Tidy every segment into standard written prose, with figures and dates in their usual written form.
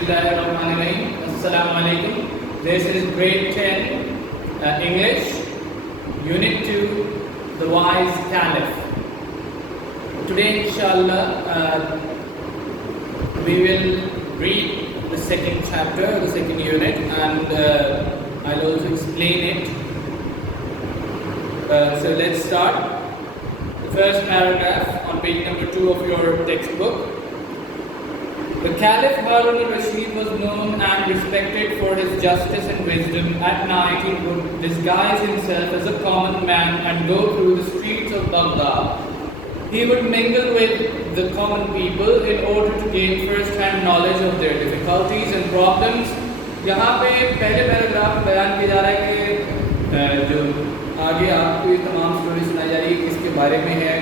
Bismillahirrahmanirrahim. Assalamu alaikum. This is grade 10 English, Unit 2, The Wise Caliph. Today, inshallah, we will read the second chapter, the second unit, and I'll also explain it. So let's start. The first paragraph on page number 2 of your textbook. The Caliph Harun al-Rashid was known and respected for his justice and wisdom. At night he would disguise himself as a common man and go through the streets of Baghdad. He would mingle with the common people in order to gain first-hand knowledge of their difficulties and problems. यहाँ पे पहले paragraph में बयान किया जा रहा है कि जो आगे आपको ये तमाम स्टोरी सुनाई जा रही है किसके बारे में है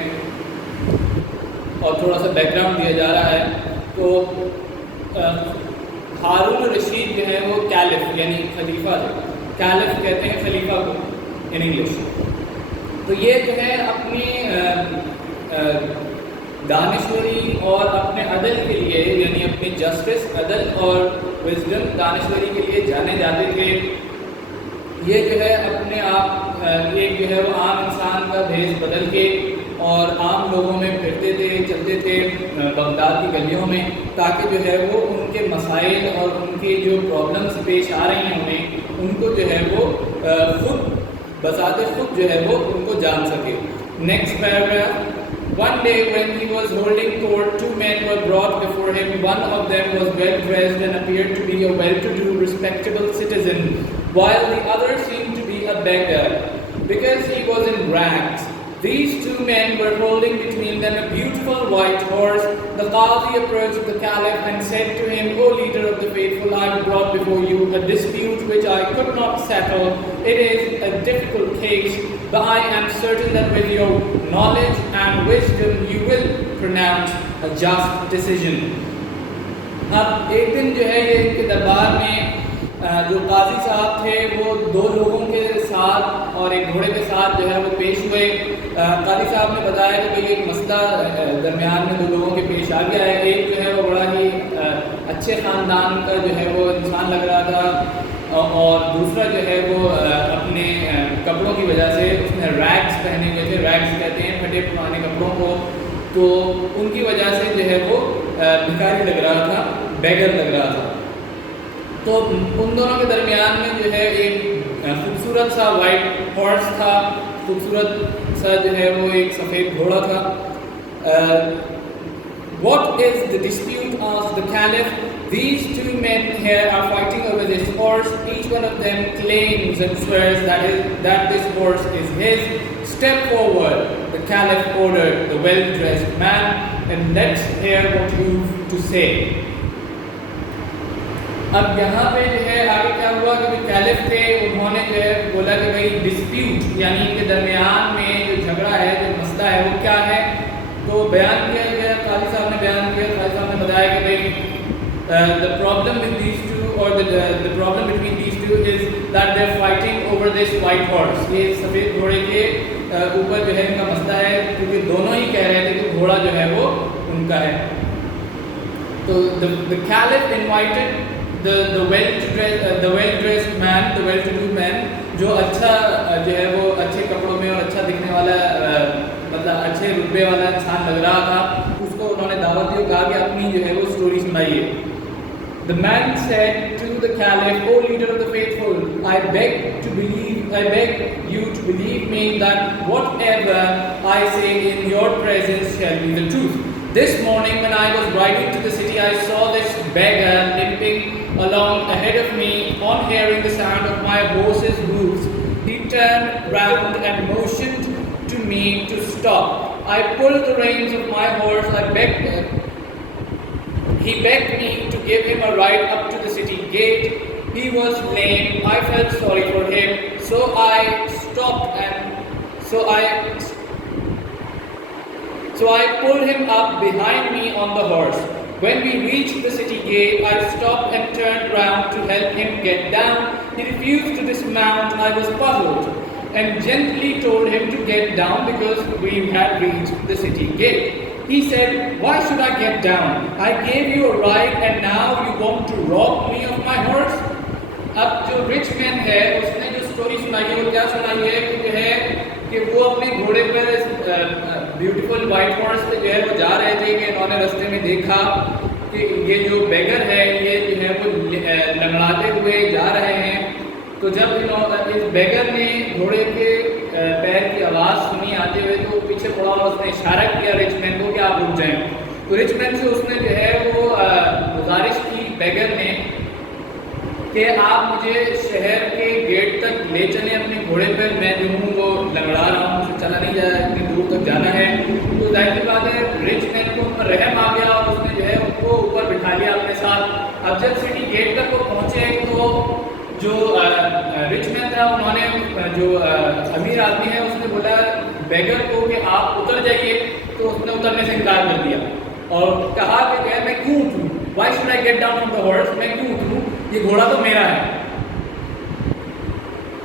और थोड़ा सा बैकग्राउंड दिया जा रहा है। तो हारून रशीद जो है वो कैलिफ यानी खलीफा थे। कैलिफ कहते हैं खलीफा को इन इंग्लिश। तो ये जो है अपनी दानिश्वरी और अपने अदल के लिए यानी अपनी जस्टिस अदल और विजडम दानिश्वरी के लिए जाने जाते थे। ये जो है अपने आप एक जो है वो आम इंसान का भेष बदल के और आम लोगों में फिरते थे, चलते थे बगदाद की गलियों में, ताकि जो है वो उनके मसाइल और उनके जो प्रॉब्लम्स पेश आ रही हैं उन्हें उनको जो है वो खुद बसाते खुद जो है वो उनको जान सके। Next paragraph. One day when he was holding court, two men were brought before him. One of them was well dressed and appeared to be a well-to-do, respectable citizen, while the other seemed to be a beggar because he was in rags. These two men were holding between them a beautiful white horse. The Qazi approached the Caliph and said to him, O leader of the faithful, I have brought before you a dispute which I could not settle. It is a difficult case, but I am certain that with your knowledge and wisdom you will pronounce a just decision. अब एक दिन जो है ये इनके दरबार में जो काजी साहब थे वो दो लोगों के साथ और एक घोड़े के साथ जो है वो पेश हुए। काजी साहब ने बताया कि भाई एक मसला दरमियान में दो लोगों के पेश आ गया है। एक जो है वो बड़ा ही अच्छे ख़ानदान का जो है वो इंसान लग रहा था और दूसरा जो है वो अपने कपड़ों की वजह से उसने रैग्स पहने हुए थे। रैग्स कहते हैं फटे पुराने कपड़ों को। तो उनकी वजह से जो है वो भिखारी लग रहा था, बेगर लग रहा था। तो उन दोनों के दरमियान में जो है एक खूबसूरत सा वाइट हॉर्स था, खूबसूरत सा जो है वो एक सफ़ेद घोड़ा था। What is the dispute? asked the Caliph. These two men here are fighting over this horse. Each one of them claims and swears that this horse is his. Step forward, the Caliph ordered the well-dressed man, and let's hear what you've to say. अब यहाँ पे जो है आगे क्या हुआ कि caliph थे, उन्होंने जो है बोला कि भाई डिस्प्यूट यानी इनके दरमियान में जो झगड़ा है, जो मसला है वो क्या है। तो बयान किया गया, काजी साहब ने बयान किया। काजी साहब ने बताया कि भाई the problem with these two और the problem between these two is that they are fighting over this white horse. ये सफ़ेद घोड़े के ऊपर जो है इनका मसला है, क्योंकि दोनों ही कह रहे थे कि घोड़ा जो है वो उनका है। तो the caliph invited the well-dressed man, the well-to-do man, जो अच्छा जो है वो अच्छे कपड़ों में और अच्छा दिखने वाला मतलब अच्छे रुतबे वाला इंसान लग रहा था, उसको उन्होंने दावत दी और कहा कि अपनी जो है वो स्टोरी सुनाइए। The man said to the Caliph, O leader of the faithful, I beg you to believe me that whatever I say in your presence shall be the truth. This morning when I was riding to the city, I saw this beggar limping along ahead of me. On hearing the sound of my horse's hoofs, he turned round and motioned to me to stop. I pulled the reins of my horse. He begged me to give him a ride up to the city gate. He was lame. I felt sorry for him, so I stopped So I pulled him up behind me on the horse. When we reached the city gate, I stopped and turned round to help him get down. He refused to dismount. I was puzzled and gently told him to get down because we had reached the city gate. He said, "Why should I get down? I gave you a ride and now you want to rob me of my horse?" अब जो rich man है उसने जो story सुनाई है वो क्या सुनाई है कि जो है कि वो अपने घोड़े पर ब्यूटीफुल वाइट हॉर्स पे जो है वो जा रहे थे कि इन्होंने रास्ते में देखा कि ये जो बेगर है ये जो है वो लंगड़ाते हुए जा रहे हैं। तो जब इस बेगर ने घोड़े के पैर की आवाज़ सुनी आते हुए तो पीछे पड़ा और उसने इशारा किया रिचमैन को कि आप रुक जाएं। तो रिचमैन से उसने जो है वो गुजारिश की बेगर ने कि आप मुझे शहर के गेट तक ले चलें अपने घोड़े पर, मैं जो हूँ वो लंगड़ा रहा हूँ, मुझे चला नहीं जा रहा, इतनी दूर तक जाना है। तो जाहिर सी बात है रिचमैन को उन पर रहम आ गया और उसने जो है उनको ऊपर बिठा लिया अपने साथ। अब जब सिटी गेट तक वो पहुँचे तो जो रिचमैन था उन्होंने जो अमीर आदमी है उसने बोला बेगर को कि आप उतर जाइए, तो उसने उतरने से इनकार कर दिया और कहा कि मैं क्यों उठूँ, why should I get down from the horse, मैं क्यों उठूँ, ये घोड़ा तो मेरा है।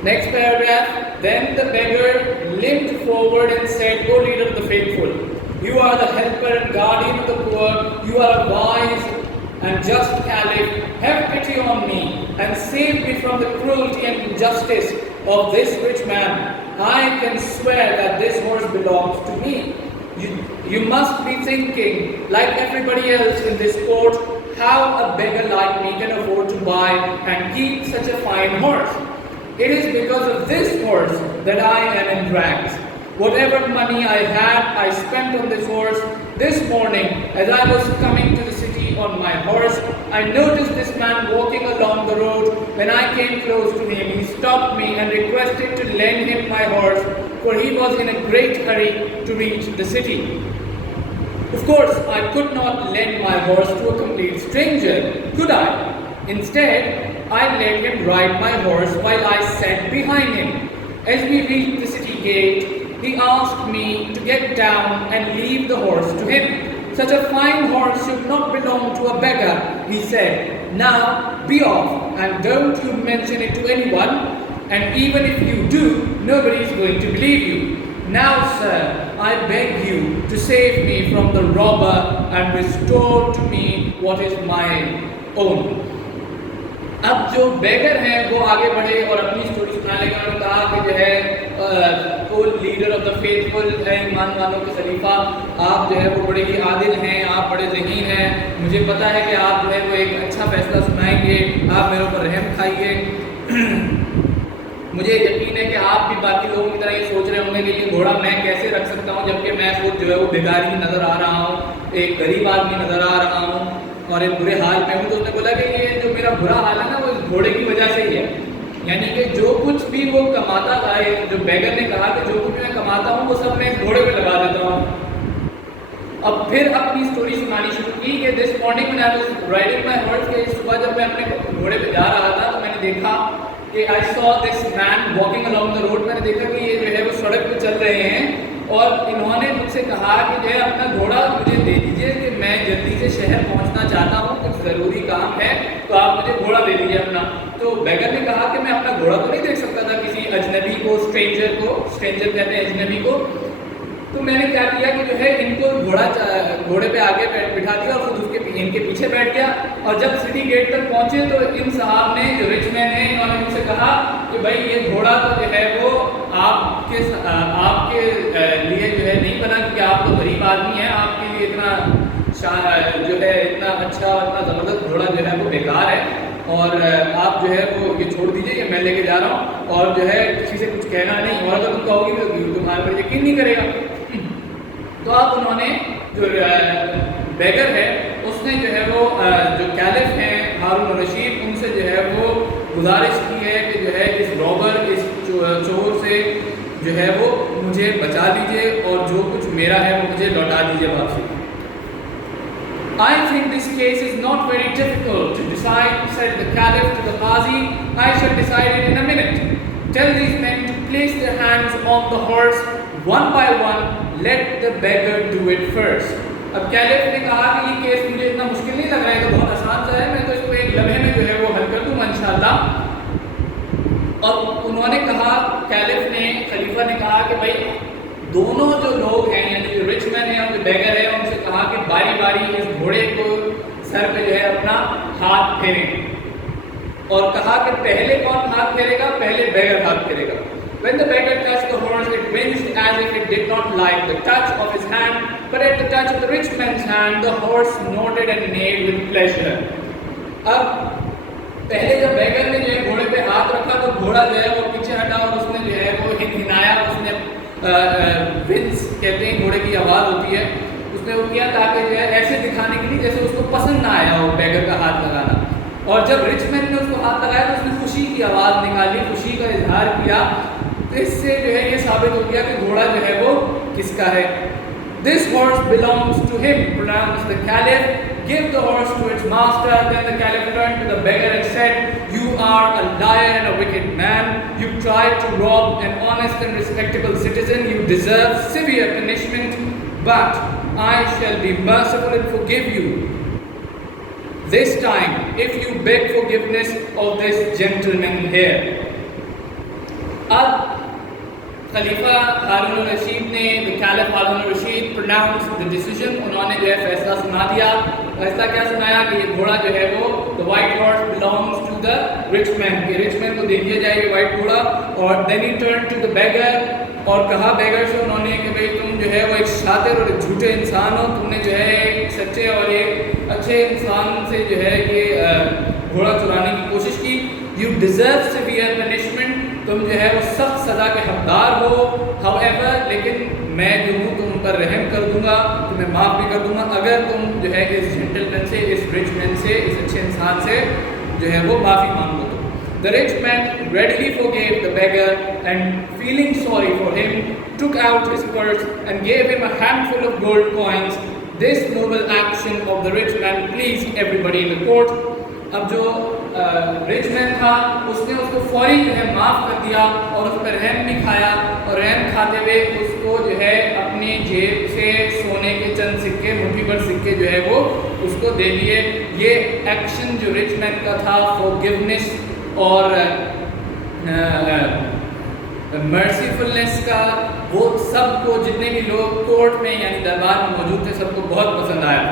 Next paragraph, then the beggar limped forward and said, "O leader of the faithful, you are the helper and guardian of the poor, you are a wise and just caliph, have pity on me and save me from the cruelty and injustice of this rich man. I can swear that this horse belongs to me." You must be thinking, like everybody else in this court, how a beggar like me can afford to buy and keep such a fine horse. It is because of this horse that I am in rags. Whatever money I had, I spent on this horse. This morning, as I was coming to the city on my horse, I noticed this man walking along the road. When I came close to him, he stopped me and requested to lend him my horse, for he was in a great hurry to reach the city. Of course, I could not lend my horse to a complete stranger, could I? Instead, I let him ride my horse while I sat behind him. As we reached the city gate, he asked me to get down and leave the horse to him. Such a fine horse should not belong to a beggar, he said. Now, be off and don't you mention it to anyone, and even if you do, nobody is going to believe you. Now, sir, I beg you to save me from the robber and restore to me what is my own. अब जो बेगर हैं वो आगे बढ़े और अपनी story सुनाने लगे। उन्होंने कहा कि जो है ओ लीडर ऑफ द फेथफुल है, ईमान वालों के खलीफा, आप जो है वो बड़े ही आदिल हैं, आप बड़े ज़हीन हैं, मुझे पता है कि आप जो है वो एक अच्छा फैसला सुनाएंगे, आप मेरे ऊपर रहम खाइए। मुझे यकीन है कि आप भी बाकी लोगों की तरह ये सोच रहे होंगे कि ये घोड़ा मैं कैसे रख सकता हूँ, जबकि मैं खुद जो है वो भिखारी नज़र आ रहा हूँ, एक गरीब आदमी नज़र आ रहा हूँ और एक बुरे हाल में हूँ। तो उसने बोला कि ये जो मेरा बुरा हाल है ना वो इस घोड़े की वजह से ही है, यानी कि जो कुछ भी वो कमाता था, जो बेगर ने कहा कि जो कुछ मैं कमाता हूँ वो सब मैं इस घोड़े पे लगा देता हूँ। अब फिर अपनी स्टोरी सुनानी शुरू की कि this morning when I was riding my horse, के सुबह जब मैं अपने घोड़े पे जा रहा था तो मैंने देखा कि I saw this man walking along the road. मैंने देखा कि ये जो है वो सड़क पे चल रहे हैं और इन्होंने मुझसे कहा कि जो है अपना घोड़ा मुझे दे दीजिए कि मैं जल्दी से शहर पहुंचना चाहता हूं, कुछ ज़रूरी काम है, तो आप मुझे घोड़ा दे दीजिए अपना। तो बेगर ने कहा कि मैं अपना घोड़ा तो नहीं देख सकता था किसी अजनबी को, स्ट्रेंजर कहते हैं अजनबी को। तो मैंने क्या किया कि जो है इनको घोड़े पे आगे बिठा दिया और खुद इनके पीछे बैठ गया। और जब सिटी गेट तक पहुंचे तो इन साहब ने, जो रिच मैन है, इन्होंने मुझसे कहा कि भाई ये घोड़ा तो जो है वो आपके लिए जो है नहीं बना, क्योंकि आप तो गरीब आदमी हैं, आपके लिए इतना जो है इतना अच्छा और इतना ज़बरदस्त घोड़ा जो है वो बेकार है और आप जो है वो ये छोड़ दीजिए, ये मैं लेके जा रहा हूँ और जो है किसी से कुछ कहना नहीं, और अगर तुम कहोगी तो तुम्हारे पर यकीन नहीं करेगा। तो अब उन्होंने जो बेगर है उसने जो है वो जो कैलिफ हैं हारून रशीद, उनसे जो है वो गुजारिश की है कि जो है इस रॉबर, इस चोर से जो है वो मुझे बचा लीजिए और जो कुछ मेरा है वो मुझे लौटा दीजिए वापसी। I think this case is not very difficult to decide, said the Caliph to the Qazi. I shall decide it in a minute. Tell these men to place their hands on the horse one by one. Let the beggar do it first. अब caliph ने कहा कि ये case मुझे इतना मुश्किल नहीं लग रहा है, तो बहुत आसान सा है, मैं तो इसको एक लम्हे में जो है वो हल कर दूंगा इंशाअल्लाह। और उन्होंने कहा, कैलिफ ने, खलीफा ने कहा कि भाई दोनों जो लोग हैं, यानी जो रिच मैन ने या जो बेगर है उनसे कहा कि बारी बारी इस घोड़े को सर पे जो है अपना हाथ फेरें, और कहा कि पहले कौन हाथ फेरेगा? पहले बेगर हाथ फेरेगा। When the beggar touched the horse, it winced as if it did not like the touch of his hand, but at the touch of the rich man's hand, the horse snorted and neighed with pleasure. अब पहले जब बेगर ने जो है घोड़े पे हाथ रखा तो घोड़ा जो है वो पीछे हटा और उसने जो है वो हिनहिनाया, उसने विंस कहते हैं घोड़े की आवाज़ होती है, उसने वो किया ताकि जो है ऐसे दिखाने के लिए जैसे उसको पसंद ना आया हो बेगर का हाथ लगाना। और जब रिच मैन ने उसको हाथ लगाया तो उसने खुशी की आवाज़ निकाली, खुशी का इजहार किया। तो इससे जो है ये साबित हो गया कि घोड़ा जो है वो किसका है। This horse belongs to him, pronounced the Caliph. Give the horse to its master. Then the Caliph turned to the beggar and said, "You are a liar and a wicked man. You tried to rob an honest and respectable citizen. You deserve severe punishment, but I shall be merciful and forgive you this time if you beg forgiveness of this gentleman here." अब खलीफा Harun Rashid ने, the caliph Harun Rashid pronounce the decision, उन्होंने जो है फैसला सुना दिया। फैसला क्या सुनाया कि ये घोड़ा जो है वो the white horse belongs to the rich man, कि रिच मैन को दे दिया जाए ये वाइट घोड़ा। और then he turn to the beggar और कहा बेगर से उन्होंने कि भाई तुम जो है वो एक शातिर और एक झूठे इंसान हो, तुमने जो है एक सच्चे और एक अच्छे इंसान से जो है ये घोड़ा चुराने की कोशिश की। यू डिजर्व सिवियर पनिशमेंट, तुम जो है वो सख्त सज़ा के हकदार हो। हाउएवर, लेकिन मैं जो हूँ तुम पर रहम कर दूंगा, तुम्हें माफ़ भी कर दूंगा अगर तुम जो है इस जेंटलमैन से, इस रिच मैन से, इस अच्छे इंसान से जो है वो माफ़ी मांग लो। The rich man readily forgave the beggar and, feeling sorry for him, took out his purse and gave him a handful of gold coins. This noble action of the rich man pleased everybody in the court. अब जो rich man था उसने उसको फौरी जो है माफ़ कर दिया और उस पर रहम भी खाया, और रहम खाते हुए उसको जो है अपनी जेब से सोने के चंद सिक्के, मुट्ठी भर सिक्के जो है वो उसको दे दिए। ये एक्शन जो रिच मैन का था फॉरगिवनेस और मर्सीफुलनेस का, वो सबको, जितने भी लोग कोर्ट में यानी दरबार में मौजूद थे, सबको बहुत पसंद आया।